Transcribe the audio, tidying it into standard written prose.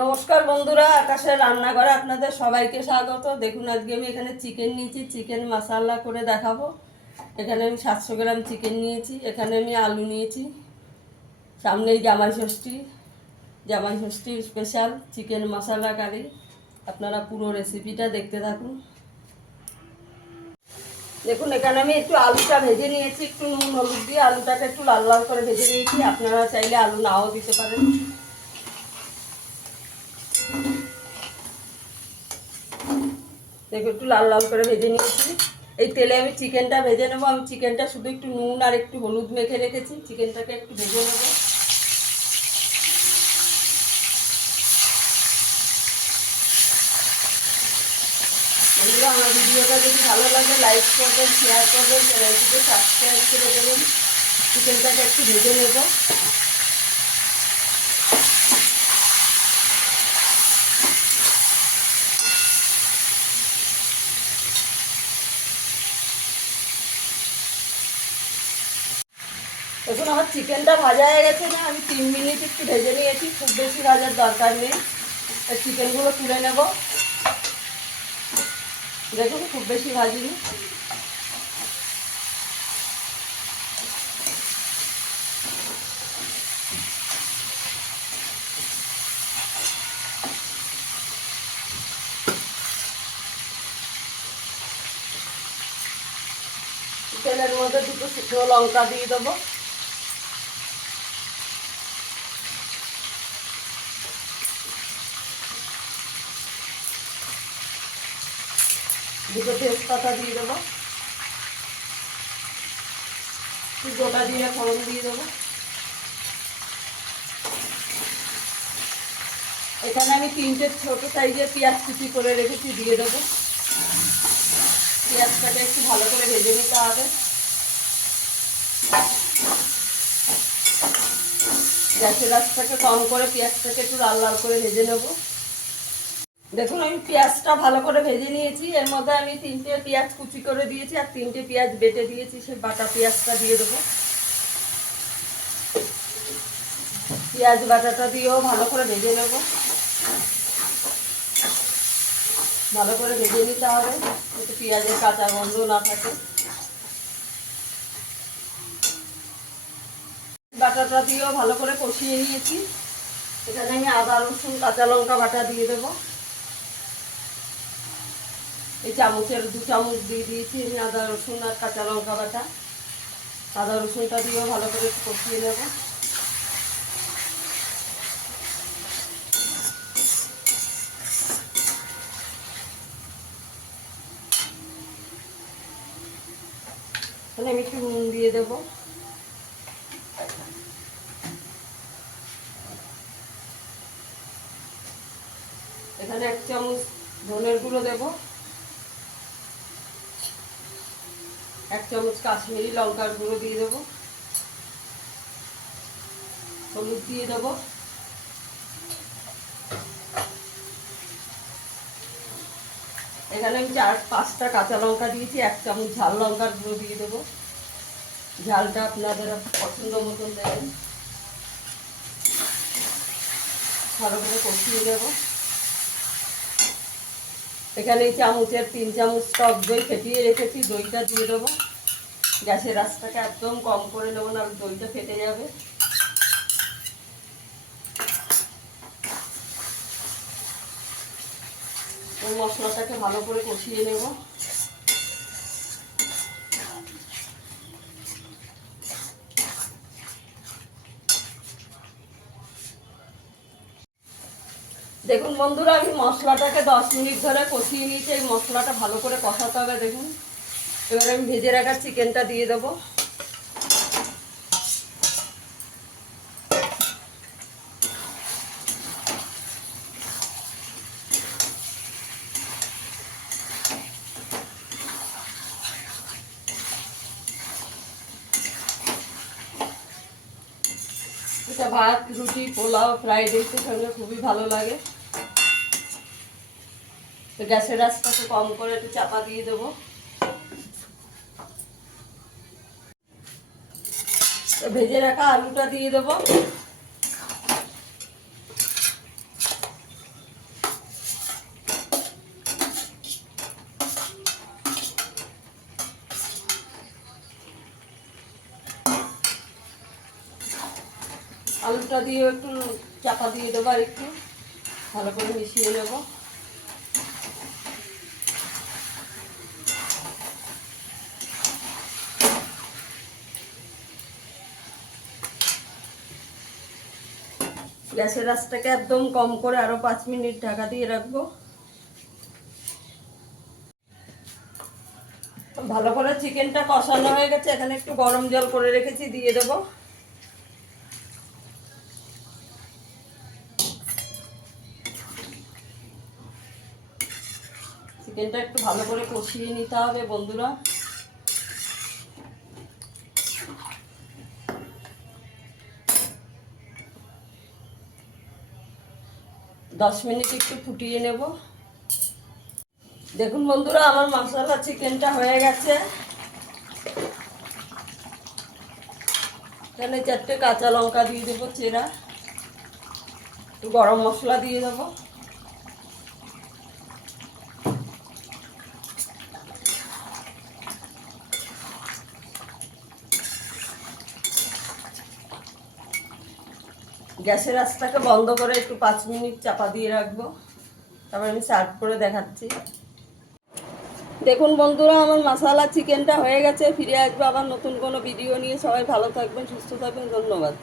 নমস্কার বন্ধুরা, আকাশের রান্নাঘরে আপনাদের সবাইকে স্বাগত। দেখুন আজকে আমি এখানে চিকেন নিয়েছি, চিকেন মশলা করে দেখাবো। এখানে আমি 700 গ্রাম চিকেন নিয়েছি, এখানে আমি আলু নিয়েছি। সামনেই জামাই ষষ্ঠীর স্পেশাল চিকেন মশলা কারি। আপনারা পুরো রেসিপিটা দেখতে থাকুন। দেখুন এখানে আমি একটু আলুটা ভেজে নিয়েছি, একটু নুন হলুদ দিয়ে আলুটাকে একটু লাল লাল করে ভেজে নিয়েছি। আপনারা চাইলে আলু নাও দিতে পারেন। দেখো একটু লাল লাল করে ভেজে নিয়েছি। এই তেলে আমি চিকেনটা ভেজে নেবো। আমি চিকেনটা শুধু একটু নুন আর একটু হলুদ মেখে রেখেছি। চিকেনটাকে একটু ভেজে নেবো। বন্ধুরা, আমার ভিডিওটা যদি ভালো লাগে লাইক করবেন, শেয়ার করবেন, চ্যানেলটিকে সাবস্ক্রাইব করে দেবেন। চিকেনটাকে একটু ভেজে নেবো। দেখুন আমার চিকেনটা ভাজা হয়ে গেছে না, আমি 3 মিনিট একটু ভেজে নিয়েছি, খুব বেশি ভাজার দরকার নেই। চিকেনগুলো তুলে নেব। দেখুন খুব বেশি ভাজিনি। তেলের মধ্যে দুটো শুকনো লঙ্কা দিয়ে দেবো। দুটো তেজপাতা দিয়ে দেবো। গোটা জিরে ফোড়ন দিয়ে দেবো। এখানে আমি 3টে ছোট সাইজের পেঁয়াজ কুচি করে রেখেছি, দিয়ে দেবো। পেঁয়াজটাকে একটু ভালো করে ভেজে নিতে হবে। গ্যাসের আঁচটাকে কম করে পেঁয়াজটাকে একটু লাল লাল করে ভেজে নেব। দেখুন আমি পেঁয়াজটা ভালো করে ভেজে নিয়েছি। এর মধ্যে আমি 3টে পেঁয়াজ কুচি করে দিয়েছি আর 3টে পেঁয়াজ বেটে দিয়েছি। সেই বাটা পেঁয়াজটা দিয়ে দেবো। পেঁয়াজ বাটাটা দিয়েও ভালো করে ভেজে নেব। ভালো করে ভেজে নিতে হবে যাতে পেঁয়াজের কাঁচা গন্ধ না থাকে। বাটাটা দিয়েও ভালো করে কষিয়ে নিয়েছি। এখানে আমি আদা রসুন কাঁচা লঙ্কা বাটা দিয়ে দেবো। এই চামচের 2 চামচ দিয়ে দিয়েছি আমি আদা রসুন আর কাঁচা লঙ্কা বাটা। আদা রসুনটা দিয়েও ভালো করে কষিয়ে নেব। এখানে আমি একটু নুন দিয়ে দেবো। এখানে 1 চামচ ধনের গুঁড়ো দেবো। 1 চামচ কাশ্মীরি লঙ্কার গুঁড়ো দিয়ে দেবো। হলুদ দিয়ে দেবো। এখানে আমি 4-5টা কাঁচা লঙ্কা দিয়েছি। 1 চামচ ঝাল লঙ্কার গুঁড়ো দিয়ে দেবো। ঝালটা আপনাদের পছন্দ মতন দেবেন। ভালো করে কষিয়ে দেবো। এখানে এই চামচের 3 চামচ টক দই ফেটিয়ে রেখেছি, দইটা দিয়ে দেবো। গ্যাসের আঁচটাকে একদম কম করে নেবো, না দইটা ফেটে যাবে। ওই মশলাটাকে ভালো করে কষিয়ে নেব। দেখুন বন্ধুরা, আমি মশলাটাকে 10 মিনিট ধরে কষিয়ে নিয়েছি। এই মশলাটা ভালো করে কষাতে হবে। দেখুন এবার আমি ভেজে রাখা চিকেনটা দিয়ে দেবো। এটা ভাত, রুটি, পোলাও, ফ্রাইড রাইসের সঙ্গে খুবই ভালো লাগে। তো গ্যাসের আঁচটাকে কম করে একটু চাপা দিয়ে দেবো। তো ভেজে রাখা আলুটা দিয়ে দেবো। আলুটা দিয়েও একটু চাপা দিয়ে দেবো, আর একটু ভালো করে মিশিয়ে নেব। গ্যাসের আঁচটাকে একদম কম করে আরো 5 মিনিট ঢাকা দিয়ে রাখবো। ভালো করে চিকেনটা কষানো হয়ে গেছে, এখানে একটু গরম জল করে রেখেছি, দিয়ে দেব। চিকেনটা একটু ভালো করে কষিয়ে নিতে হবে বন্ধুরা। দশ মিনিট একটু ফুটিয়ে নেব। দেখুন বন্ধুরা, আমার মশলা চিকেনটা হয়ে গেছে। এখানে 4টে কাঁচা লঙ্কা দিয়ে দেবো চেরা, একটু গরম মশলা দিয়ে দেবো। গ্যাসের আঁচটাকে বন্ধ করে একটু 5 মিনিট চাপা দিয়ে রাখবো, তারপর আমি সার্ভ করে দেখাচ্ছি। দেখুন বন্ধুরা, আমার মশলা চিকেনটা হয়ে গেছে। ফিরে আসবো আবার নতুন কোনো ভিডিও নিয়ে। সবাই ভালো থাকবেন, সুস্থ থাকবেন, ধন্যবাদ।